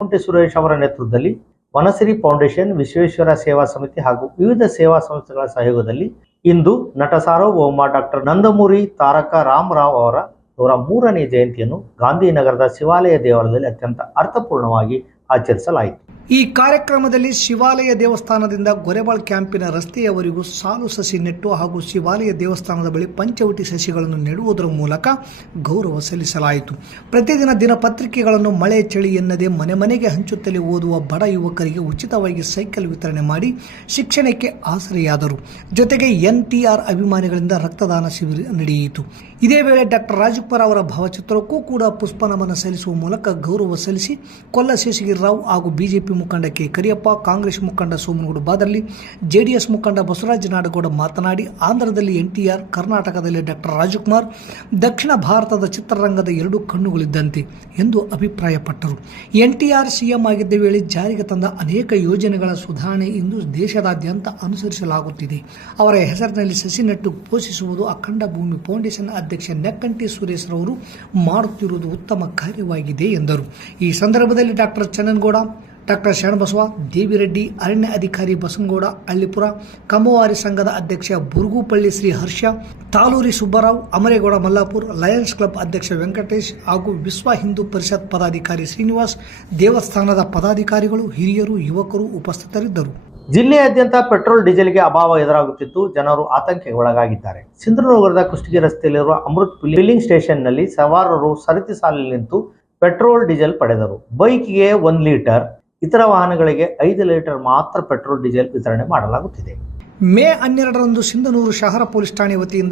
ಕುಂಟೆ ಸುರೇಶ್ ಅವರ ನೇತೃತ್ವದಲ್ಲಿ ವನಸಿರಿ ಫೌಂಡೇಶನ್, ವಿಶ್ವೇಶ್ವರ ಸೇವಾ ಸಮಿತಿ ಹಾಗೂ ವಿವಿಧ ಸೇವಾ ಸಂಸ್ಥೆಗಳ ಸಹಯೋಗದಲ್ಲಿ ಇಂದು ನಟ ಸಾರ್ವಭೌಮ ಡಾಕ್ಟರ್ ನಂದಮೂರಿ ತಾರಕ ರಾಮರಾವ್ ಅವರ 103ನೇ ಜಯಂತಿಯನ್ನು ಗಾಂಧಿನಗರದ ಶಿವಾಲಯ ದೇವಾಲಯದಲ್ಲಿ ಅತ್ಯಂತ ಅರ್ಥಪೂರ್ಣವಾಗಿ ಆಚರಿಸಲಾಯಿತು. ಈ ಕಾರ್ಯಕ್ರಮದಲ್ಲಿ ಶಿವಾಲಯ ದೇವಸ್ಥಾನದಿಂದ ಗೊರೆಬಾಳ್ ಕ್ಯಾಂಪಿನ ರಸ್ತೆಯವರೆಗೂ ಸಾಲು ಸಸಿ ನೆಟ್ಟು ಹಾಗೂ ಶಿವಾಲಯ ದೇವಸ್ಥಾನದ ಬಳಿ ಪಂಚವಟಿ ಸಸಿಗಳನ್ನು ನೆಡುವುದರ ಮೂಲಕ ಗೌರವ ಸಲ್ಲಿಸಲಾಯಿತು. ಪ್ರತಿದಿನ ದಿನಪತ್ರಿಕೆಗಳನ್ನು ಮಳೆ ಚಳಿ ಎನ್ನದೆ ಮನೆ ಮನೆಗೆ ಹಂಚುತ್ತಲೇ ಓದುವ ಬಡ ಯುವಕರಿಗೆ ಉಚಿತವಾಗಿ ಸೈಕಲ್ ವಿತರಣೆ ಮಾಡಿ ಶಿಕ್ಷಣಕ್ಕೆ ಆಸರೆಯಾದರು. ಜೊತೆಗೆ NTR ಅಭಿಮಾನಿಗಳಿಂದ ರಕ್ತದಾನ ಶಿಬಿರ ನಡೆಯಿತು. ಇದೇ ವೇಳೆ ಡಾಕ್ಟರ್ ರಾಜ್ಕುಮಾರ್ ಅವರ ಭಾವಚಿತ್ರಕ್ಕೂ ಕೂಡ ಪುಷ್ಪನಮನ ಸಲ್ಲಿಸುವ ಮೂಲಕ ಗೌರವ ಸಲ್ಲಿಸಿ ಕೊಲ್ಲ ಶೇಷಗಿರಿರಾವ್ ಹಾಗೂ ಬಿಜೆಪಿ ಮುಖಂಡ ಕೆ ಕರಿಯಪ್ಪ, ಕಾಂಗ್ರೆಸ್ ಮುಖಂಡ ಸೋಮನಗೌಡ ಬಾದರ್ಲಿ, JDS ಮುಖಂಡ ಬಸವರಾಜ ನಾಡಗೌಡ ಮಾತನಾಡಿ, ಆಂಧ್ರದಲ್ಲಿ NTR, ಕರ್ನಾಟಕದಲ್ಲಿ ಡಾಕ್ಟರ್ ರಾಜ್ಕುಮಾರ್ ದಕ್ಷಿಣ ಭಾರತದ ಚಿತ್ರರಂಗದ 2 ಕಣ್ಣುಗಳಿದ್ದಂತೆ ಎಂದು ಅಭಿಪ್ರಾಯಪಟ್ಟರು. NTR CM ಆಗಿದ್ದ ವೇಳೆ ಜಾರಿಗೆ ತಂದ ಅನೇಕ ಯೋಜನೆಗಳ ಸುಧಾರಣೆ ಇಂದು ದೇಶದಾದ್ಯಂತ ಅನುಸರಿಸಲಾಗುತ್ತಿದೆ. ಅವರ ಹೆಸರಿನಲ್ಲಿ ಸಸಿ ನೆಟ್ಟು ಪೋಷಿಸುವುದು ಅಖಂಡ ಭೂಮಿ ಫೌಂಡೇಶನ್ ಅಧ್ಯಕ್ಷ ನೆಕ್ಕಂಟಿ ಸುರೇಶ್ ರವರು ಮಾಡುತ್ತಿರುವುದು ಉತ್ತಮ ಕಾರ್ಯವಾಗಿದೆ ಎಂದರು. ಈ ಸಂದರ್ಭದಲ್ಲಿ ಡಾಕ್ಟರ್ ಚನ್ನನಗೌಡ, ಡಾಕ್ಟರ್ ಶರಣಬಸವ, ದೇವಿರೆಡ್ಡಿ, ಅರಣ್ಯ ಅಧಿಕಾರಿ ಬಸನಗೌಡ ಹಳ್ಳಿಪುರ, ಕಮ್ಮವಾರಿ ಸಂಘದ ಅಧ್ಯಕ್ಷ ಬುರುಗುಪಳ್ಳಿ ಶ್ರೀ ಹರ್ಷ, ತಾಲೂರಿ ಸುಬ್ಬರಾವ್, ಅಮರೇಗೌಡ ಮಲ್ಲಾಪುರ್, ಲಯನ್ಸ್ ಕ್ಲಬ್ ಅಧ್ಯಕ್ಷ ವೆಂಕಟೇಶ್ ಹಾಗೂ ವಿಶ್ವ ಹಿಂದೂ ಪರಿಷತ್ ಪದಾಧಿಕಾರಿ ಶ್ರೀನಿವಾಸ್, ದೇವಸ್ಥಾನದ ಪದಾಧಿಕಾರಿಗಳು, ಹಿರಿಯರು, ಯುವಕರು ಉಪಸ್ಥಿತರಿದ್ದರು. ಜಿಲ್ಲೆಯಾದ್ಯಂತ ಪೆಟ್ರೋಲ್ ಡೀಸೆಲ್ಗೆ ಅಭಾವ ಎದುರಾಗುತ್ತಿದ್ದು ಜನರು ಆತಂಕಕ್ಕೆ ಒಳಗಾಗಿದ್ದಾರೆ. ಸಿಂಧನೂರುನಗರದ ಕುಷ್ಟಗಿ ರಸ್ತೆಯಲ್ಲಿರುವ ಅಮೃತ್ ಫಿಲ್ಲಿಂಗ್ ಸ್ಟೇಷನ್ನಲ್ಲಿ ಸವಾರರು ಸರತಿ ಸಾಲಿನಲ್ಲಿ ನಿಂತು ಪೆಟ್ರೋಲ್ ಡೀಸೆಲ್ ಪಡೆದರು. ಬೈಕ್ಗೆ 1 ಲೀಟರ್, ಇತರ ವಾಹನಗಳಿಗೆ 5 ಲೀಟರ್ ಮಾತ್ರ ಪೆಟ್ರೋಲ್ ಡೀಸೆಲ್ ವಿತರಣೆ ಮಾಡಲಾಗುತ್ತಿದೆ. ಮೇ 12ರಂದು ಸಿಂಧನೂರು ಶಹರ ಪೊಲೀಸ್ ಠಾಣೆ ವತಿಯಿಂದ